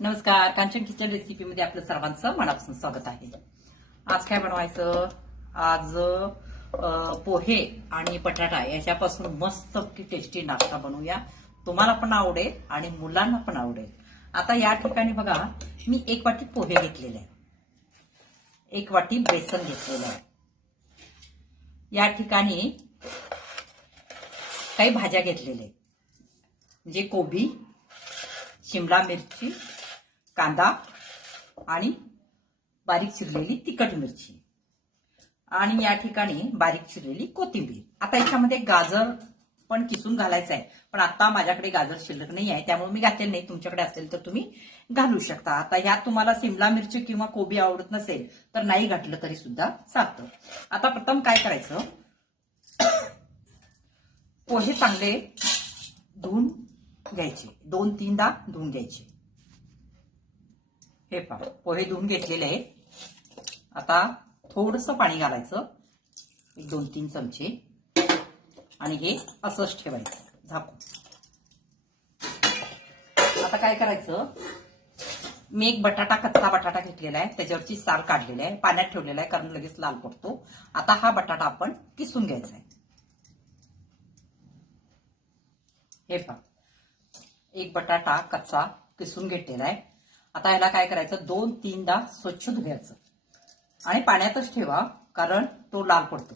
नमस्कार, Kanchan kitchen recipe मध्ये आपलं सर्वांचं मनापासून स्वागत आहे। आज काय बनवायचं? आज पोहे आणि बटाटा याच्यापासून मस्त की टेस्टी नाश्ता बनवूया। तुम्हाला पण आवडेल आणि मुलांना पण आवडेल। आता या ठिकाणी बघा, मी 1 वाटी पोहे घेतलेले आहे, 1 वाटी बेसन घेतलेलं आहे। या ठिकाणी काही भाज्या घेतलेल्या आहेत, म्हणजे कोबी, शिमला मिरची, कांदा आणि बारीक चिरलेली तिखट मिरची आणि या ठिकाणी बारीक चिरलेली कोथिंबीर। आता याच्यामध्ये गाजर पण किसून घालायचं आहे, पण आता माझ्याकडे गाजर शिल्लक नाही आहे, त्यामुळे मी घातलेलं नाही। तुमच्याकडे असेल तर तुम्ही घालू शकता। आता ह्यात तुम्हाला शिमला मिरची किंवा कोबी आवडत नसेल तर नाही घातलं तरी सुद्धा चालतं। आता प्रथम काय करायचं, पोहे चांगले धुवून घ्यायचे, 2-3दा धुवून घ्यायचे। हे पहा, पोहे धुवून घेतलेले आहे। आता थोडंसं पाणी घालायचं, 1-2-3 चमचे, आणि हे असंच ठेवायचं झाकून। आता काय करायचं, मी एक कच्चा बटाटा घेतलेला आहे, त्याच्यावरची साल काढलेली आहे, पाण्यात ठेवलेला आहे कारण लगेच लाल पडतो। आता हा बटाटा आपण किसून घ्यायचा आहे। हे पहा, एक बटाटा कच्चा किसून घेतलेला आहे। आता याला काय करायचं, 2-3दा स्वच्छ धुवायचं आणि पाण्यातच ठेवा कारण तो लाल पडतो।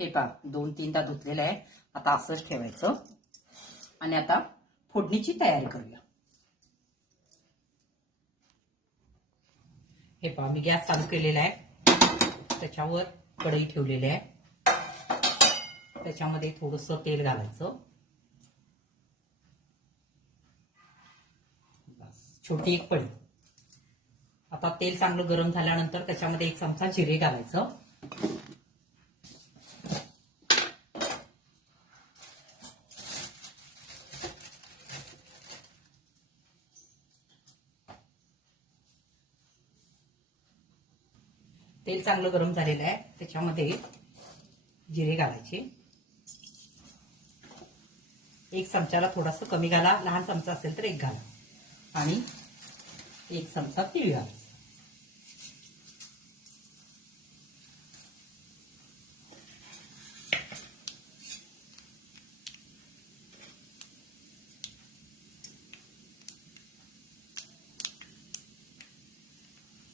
हे पहा, 2-3दा धुतलेलं आहे। आता असंच ठेवायचं आणि आता फोडणीची तयारी करूया। हे पहा, मी गॅस चालू केलेला आहे, त्याच्यावर कढई ठेवलेली आहे, त्याच्यामध्ये थोडंसं तेल घालायचं, छोटी एक पळी। आता तेल चांगलं गरम झाल्यानंतर त्याच्यामध्ये 1 चमचा जिरे घालायचं, तेल चांगलं गरम झालेलं आहे, त्याच्यामध्ये जिरे घालायचे। 1 चमचाला थोडासा कमी घाला, लहान चमचा असेल तर 1 घाला, आणि 1 चमचा तीळ घालायचा।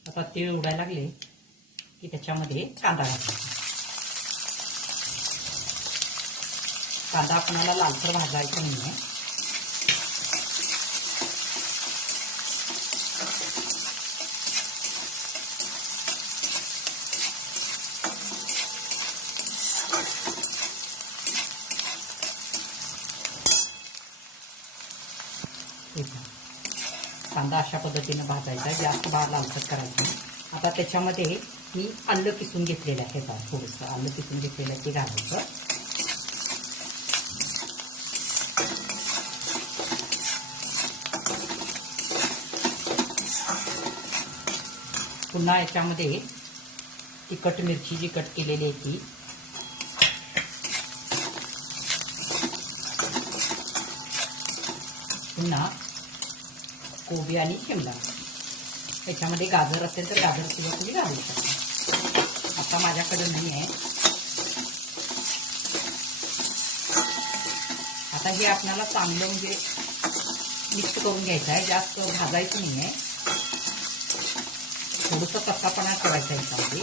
आता तीळ उडायला लागले की त्याच्यामध्ये कांदा घालायचा। कांदा आपल्याला लालसर भाजायचा नाहीये। कांदा अशा पद्धतीने भाजायचा, जास्त लालसर करायचा। आता त्याच्यामध्ये मी आलं किसून घेतलेलं आहे, थोडंसं आलं किसून घेतलेलं आहे ते घालायचं। पुन्हा याच्यामध्ये तिखट मिरची जी कट केलेली आहे ती, पुन्हा कोबी आणि शिमला, त्याच्यामध्ये गाजर असेल तर गाजर सुद्धा तुम्ही घालू शकता। आता माझ्याकडे नाही आहे। आता हे आपल्याला चांगलं म्हणजे मिक्स करून घ्यायचं आहे, जास्त भाजायचं नाही आहे, थोडंसं कच्चापणा ठेवायचा याच्यामध्ये।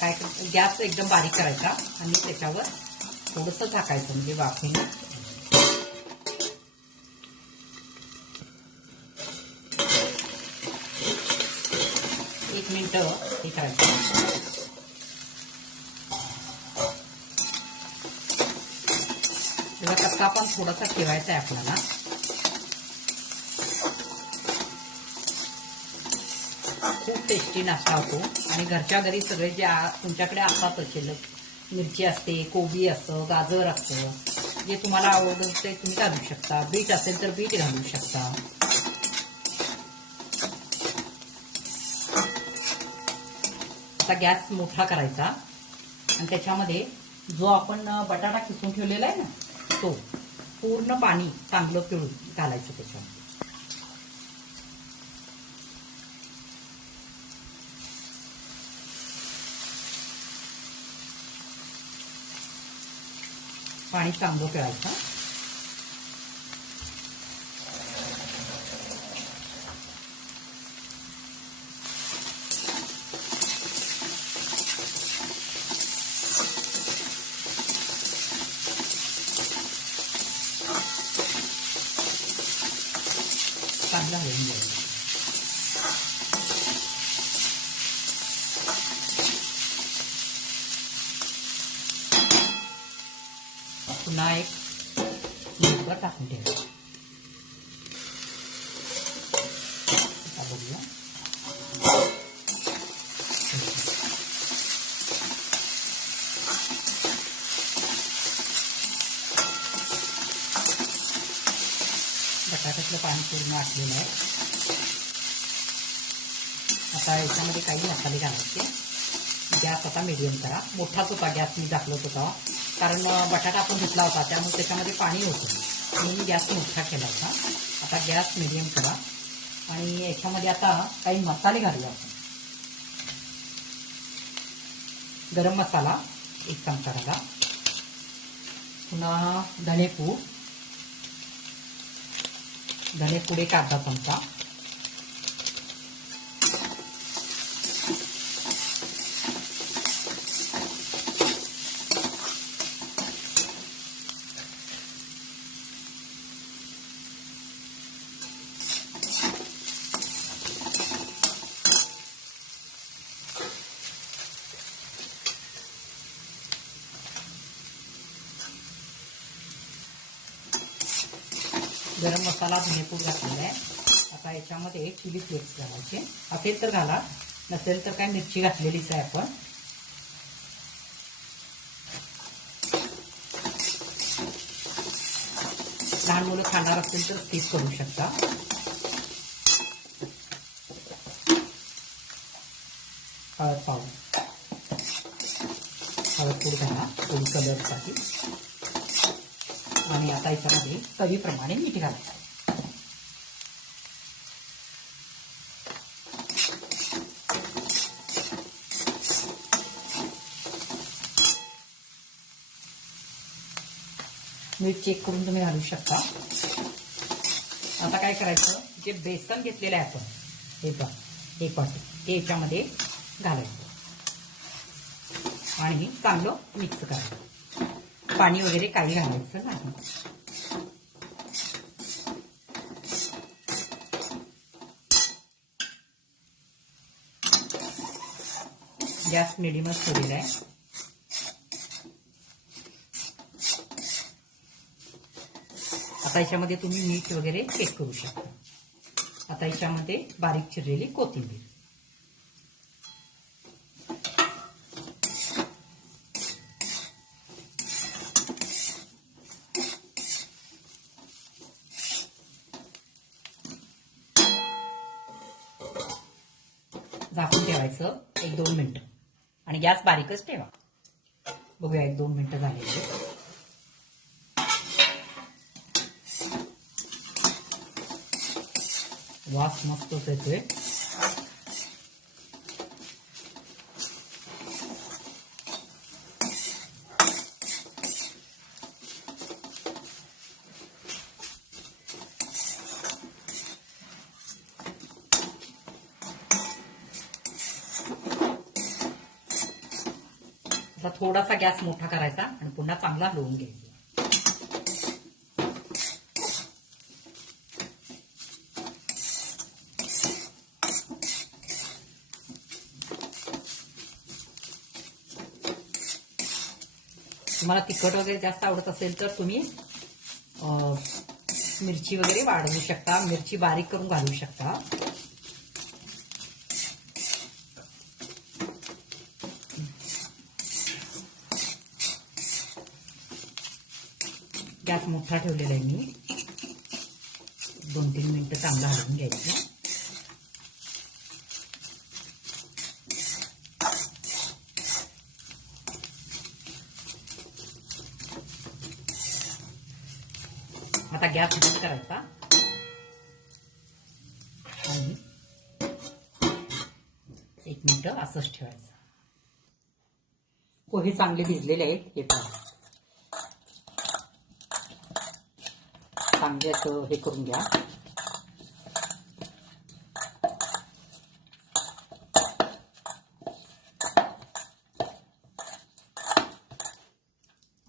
काय गॅस एकदम बारीक करायचा आणि त्याच्यावर थोडंसं झाकायचं, म्हणजे वाफेने 1 मिनिट हे करायचं। तेव्हा कच्चा पण थोडासा ठेवायचा आहे आपल्याला। खूप टेस्टी नाश्ता होतो आणि घरच्या घरी सगळे जे तुमच्याकडे असतात असेल, मिरची असते, कोबी असतं, गाजर असतं, जे तुम्हाला आवडतं ते तुम्ही घालू शकता। बीट असेल तर बीट घालू शकता। आता गॅस मोठा करायचा आणि त्याच्यामध्ये जो आपण बटाटा किसून ठेवलेला आहे ना असतो पूर्ण पाणी चांगलं पिळून घालायचं त्याच्यामध्ये. पाणी चांगलं पिळायचं. चांगलं हलवून घ्यायचं. पुन्हा एक मिनिटभर टाकून ठेवायचं. बघूया. बटाट्यातलं पाणी पूर्ण आटलेलं आहे. आता याच्यामध्ये काही मसाले घालायचे. गॅस आता मीडियम करा. मोठाच होता गॅस मी दाखवत होता, कारण बटाटा आपण धुतला होता त्यामुळे त्याच्यामध्ये पाणी होतं, म्हणून गॅस मोठा केला होता. आता गॅस मीडियम करा आणि याच्यामध्ये आता काही मसाले घालूया आपण. गरम मसाला 1 चमचा घाला. पुन्हा धनेपूड 1 अर्धा चमचा. गरम मसाला धनेपूड घातलेला आहे. आता याच्यामध्ये चिली फ्लेक्स घालायचे. असेल तर घाला, नसेल तर काय मिरची घातलेलीच आहे आपण. लहान मुलं खाणार असेल तर स्किप करू शकता. हळद पावडर, हळद पूड घाला थोडी कलरसाठी. आणि आता याच्यामध्ये चवीप्रमाणे मीठ घालायचं. मीठ चेक करून तुम्ही घालू शकता. आता काय करायचं, जे बेसन घेतलेलं आहे आपण हे पट ते याच्यामध्ये घालायचं आणि चांगलं मिक्स करायचं. पाणी वगैरे काही घालायचं नाही. गॅस मिडियमच ठेवलेला आहे. आता याच्यामध्ये तुम्ही मीठ वगैरे चेक करू शकता. आता याच्यामध्ये बारीक चिरलेली कोथिंबीर. झाकून ठेवायचं 1-2 मिनिटं आणि गॅस बारीकच ठेवा. बघूया 1-2 मिनिटं झालेली. वास मस्तच येतोय. आता थोडासा गॅस मोठा करायचा आणि पुन्हा चांगला हलवून घ्यायचा. तुम्हाला तिखट वगैरे जास्त आवडत असेल तर तुम्ही मिरची वगैरे वाढवू शकता, मिरची बारीक करून घालू शकता. गॅस मोठा ठेवलेला आहे मी. 2-3 मिनिटं चांगलं हलवून घ्यायचं. आता गॅस बंद करायचा आणि 1 मिनिट असंच ठेवायचं. पोहे चांगले भिजलेले आहेत. हे पहा, चांगले असं हे करून घ्या.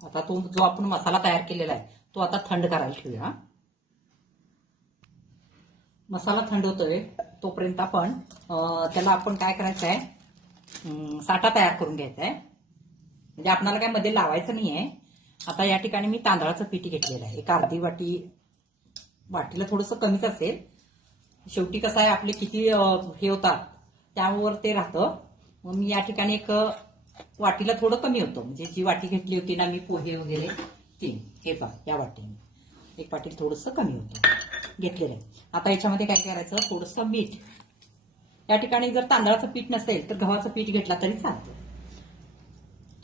आता तो जो आपण मसाला तयार केलेला आहे तो आता थंड करायला ठेवूया. मसाला थंड होतोय तोपर्यंत आपण त्याला आपण काय करायचं आहे, साठा तयार करून घ्यायचा आहे. म्हणजे आपल्याला काय मध्ये लावायचं नाही आहे. आता या ठिकाणी मी तांदळाचं पीठ घेतलेलं आहे. एक अर्धी वाटी, वाटीला थोडंसं कमीच असेल. शेवटी कसं आहे, आपले किती हे होतात त्यावर ते राहतं. मग मी या ठिकाणी एक वाटीला थोडं कमी होतं. म्हणजे जी वाटी घेतली होती ना मी पोहे वगैरे ती, हे पहा या वाटीने एक वाटीला थोडंसं कमी होतं घेतलेलं आहे. आता याच्यामध्ये काय करायचं, थोडंसं मीठ. या ठिकाणी जर तांदळाचं पीठ नसेल तर गव्हाचं पीठ घेतला तरी चालतं.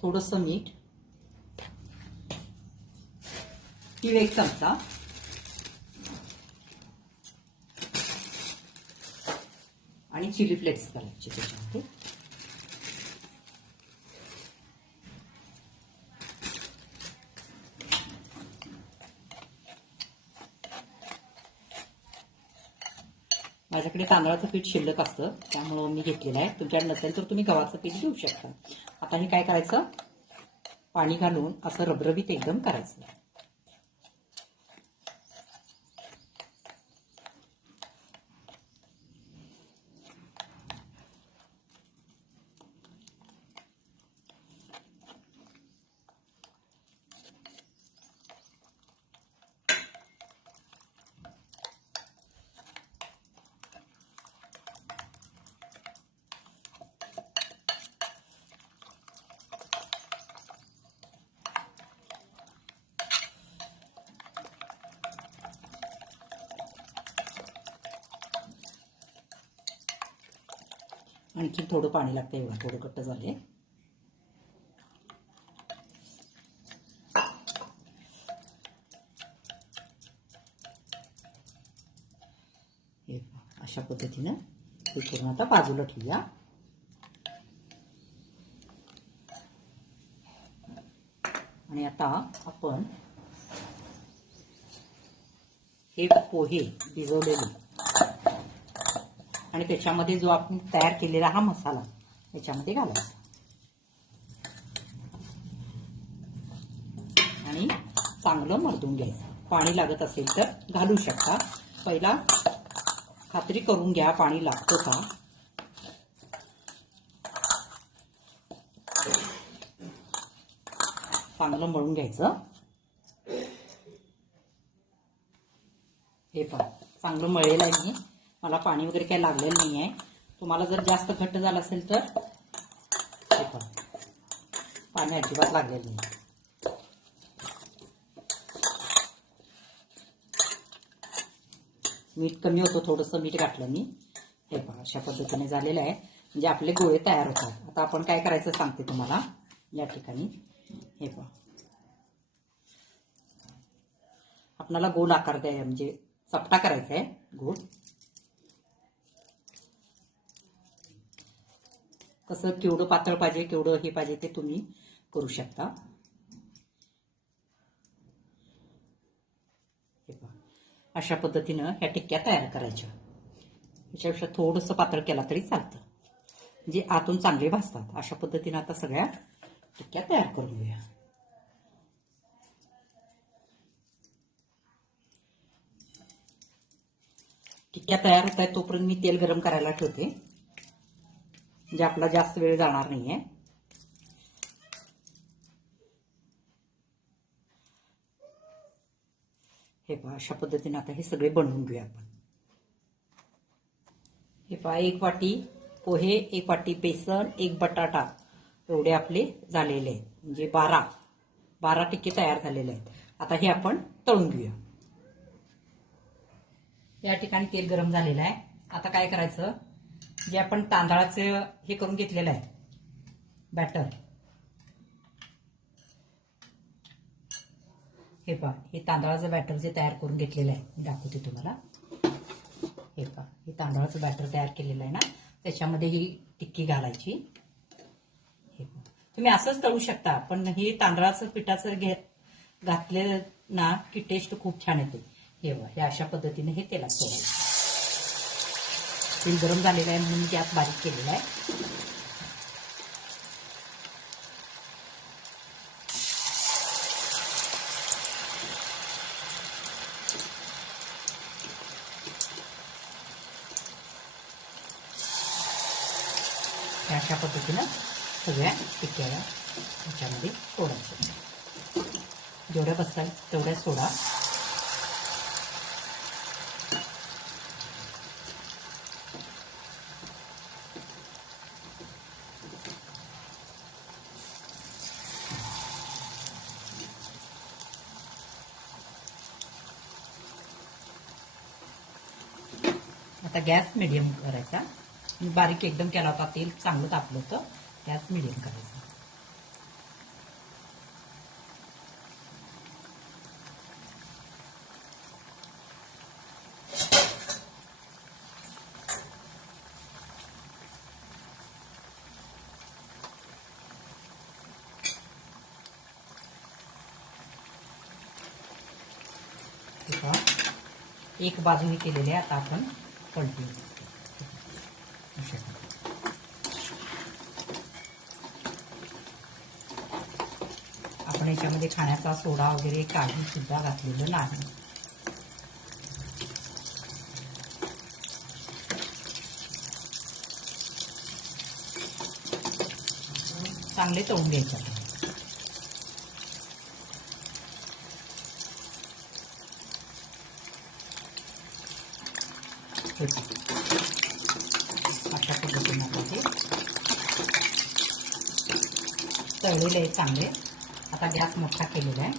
थोडंसं मीठ, तीळ 1 चमचा, आणि चिली फ्लेक्स करायचे त्याच्यामध्ये. माझ्याकडे तांदळाचं पीठ शिल्लक असतं त्यामुळं मी घेतलेलं आहे. तुमच्याकडे नसेल तर तुम्ही गव्हाचं पीठ घेऊ शकता. आता हे काय करायचं, पाणी घालून असं रबरबीत एकदम करायचं. आणखी थोडं पाणी लागतं, एवढं थोडं घट्ट झाले. हे अशा पद्धतीनं हे करून आता बाजूला ठेवूया. आणि आता आपण हे पोहे भिजवलेले आणि त्याच्यामध्ये जो आपण तयार केलेला हा मसाला याच्यामध्ये घालायचा आणि चांगलं मर्दून घ्यायचं. पाणी लागत असेल तर घालू शकता. पहिला खात्री करून घ्या पाणी लागतं का. चांगलं मळून घ्यायचं. हे पहा, चांगलं मळलेलं आहे मी. मला पाणी वगैरे काही लागलेलं नाही आहे. तुम्हाला जर जास्त घट्ट झालं असेल तर हे पहा, पाणी अजिबात लागलेलं नाही. मीठ कमी होतं, थोडंसं मीठ घातलं मी. हे पहा, अशा पद्धतीने झालेलं आहे. म्हणजे आपले गोळे तयार होतात. आता आपण काय करायचं सांगते तुम्हाला. या ठिकाणी हे पहा, आपल्याला गोल आकार द्यायचा, म्हणजे चपटा करायचा आहे गोल. कसं केवढं पातळ पाहिजे केवढं हे पाहिजे ते तुम्ही करू शकता. हे पहा, अशा पद्धतीनं ह्या टिक्क्या तयार करायच्या. याच्यापेक्षा थोडंसं पातळ केला तरी चालतं, म्हणजे आतून चांगले भाजतात. अशा पद्धतीनं आता सगळ्या टिक्क्या तयार करून घेऊया. टिक्क्या तयार होत आहेत तोपर्यंत मी तेल गरम करायला ठेवते, म्हणजे आपला जास्त वेळ जाणार नाहीये. हे पहा, अशा पद्धतीने आता हे सगळे बनवून घेऊया आपण. हे पहा, 1 वाटी पोहे, 1 वाटी बेसन, 1 बटाटा एवढे आपले झालेले आहेत. म्हणजे 12 टिक्के तयार झालेले आहेत. आता हे आपण तळून घेऊया. या ठिकाणी तेल गरम झालेलं आहे. आता काय करायचं, जे आपण तांदळाचं हे करून घेतलेलं आहे बॅटर, हे पहा, हे तांदळाचं बॅटर जे तयार करून घेतलेलं आहे मी दाखवते तुम्हाला. हे पहा, हे तांदळाचं बॅटर तयार केलेलं आहे ना, त्याच्यामध्ये ही टिक्की घालायची. हे पहा, तुम्ही असंच तळू शकता, पण हे तांदळाचं पिठाचं घातले ना की टेस्ट खूप छान येते. हे बघा, हे अशा पद्धतीने हे तेलात सोडायचं. तेल गरम झालेलं आहे म्हणून गॅस बारीक केलेला आहे. अशा पद्धतीनं सगळ्या टिक्क्या ह्याच्यामध्ये सोडायच्या. जेवढ्या बसतात तेवढ्या सोडा. आता गॅस मिडियम करायचा. मी बारीक एकदम केला होता, तेल चांगलं तापलं होतं. गॅस मिडियम करायचा. एक बाजूने केलेले आता आपण पलटू. आपण याच्यामध्ये खाण्याचा सोडा वगैरे काही सुद्धा घातलेलं नाही. चांगले तळून घ्यायचे. अशा पद्धतीने ते तळलेले आहे चांगले. आता गॅस मोठा केलेला आहे.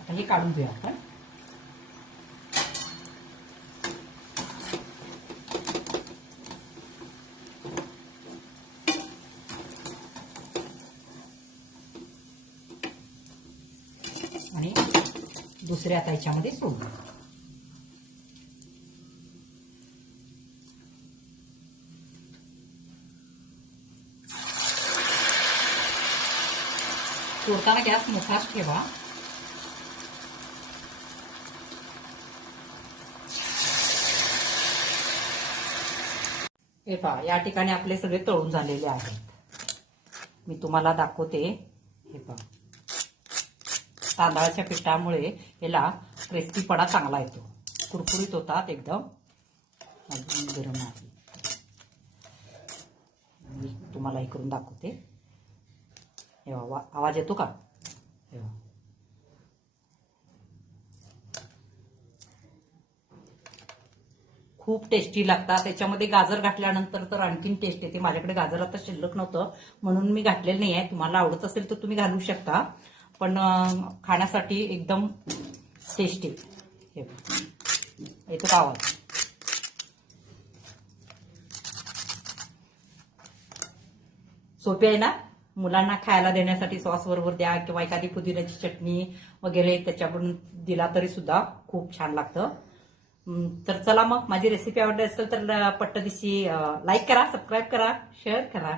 आता हे काढून घेऊया आपण. आणि दुसऱ्या आता याच्यामध्ये सोडू. सोडताना गॅस मोठाच ठेवा. हे पहा, या ठिकाणी आपले सगळे तळून झालेले आहेत. मी तुम्हाला दाखवते. हे पहा, तांदळाच्या पिठामुळे याला क्रिस्पीपणा चांगला येतो. कुरकुरीत होतात एकदम. अजून गरम आहे. मी तुम्हाला हे करून दाखवते. हे आवाज येतो का? हे खूप टेस्टी लागतात. त्याच्यामध्ये गाजर घातल्यानंतर तर आणखीन टेस्ट येते. माझ्याकडे गाजर आता शिल्लक नव्हतं म्हणून मी घातलेलं नाही आहे. तुम्हाला आवडत असेल तर तुम्ही घालू शकता, पण खाण्यासाठी एकदम टेस्टी. हे येतो का आवाज? सोपी आहे ना? मुलांना खायला देण्यासाठी सॉस बरोबर द्या किंवा एखादी पुदिन्याची चटणी वगैरे त्याच्यावरून दिला तरी सुद्धा खूप छान लागतं. तर चला मग, माझी रेसिपी आवडली असेल तर पट्टदिशी लाईक करा, सबस्क्राईब करा, शेअर करा.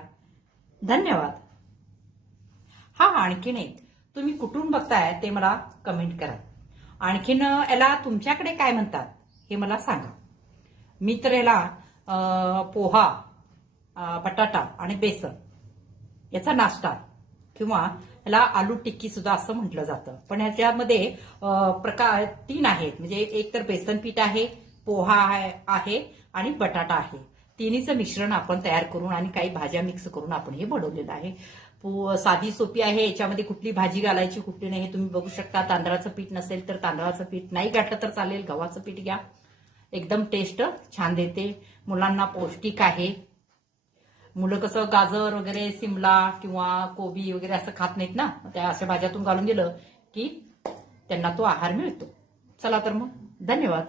धन्यवाद. हा, आणखीन एक, तुम्ही कुठून बघताय ते मला कमेंट करा. आणखीन याला तुमच्याकडे काय म्हणतात हे मला सांगा. मी तर याला पोहा, बटाटा आणि बेसन याचा नाश्ता किंवा याला आलू टिक्की सुद्धा असं म्हटलं जातं. पण ह्याच्यामध्ये प्रकार 3 आहेत. म्हणजे एक तर बेसन पीठ आहे, पोहा आहे आणि बटाटा आहे. तिन्हीचं मिश्रण आपण तयार करून आणि काही भाज्या मिक्स करून आपण हे बनवलेलं आहे. साधी सोपी आहे. याच्यामध्ये कुठली भाजी घालायची कुठली नाही हे तुम्ही बघू शकता. तांदळाचं पीठ नसेल तर तांदळाचं पीठ नाही घातलं तर चालेल, गव्हाचं पीठ घ्या. एकदम टेस्ट छान देते. मुलांना पौष्टिक आहे. मुलं कसं गाजर वगैरे सिमला किंवा कोबी वगैरे असं खात नाहीत ना, त्या अशा भाज्यातून घालून दिलं की त्यांना तो आहार मिळतो. चला तर मग धन्यवाद.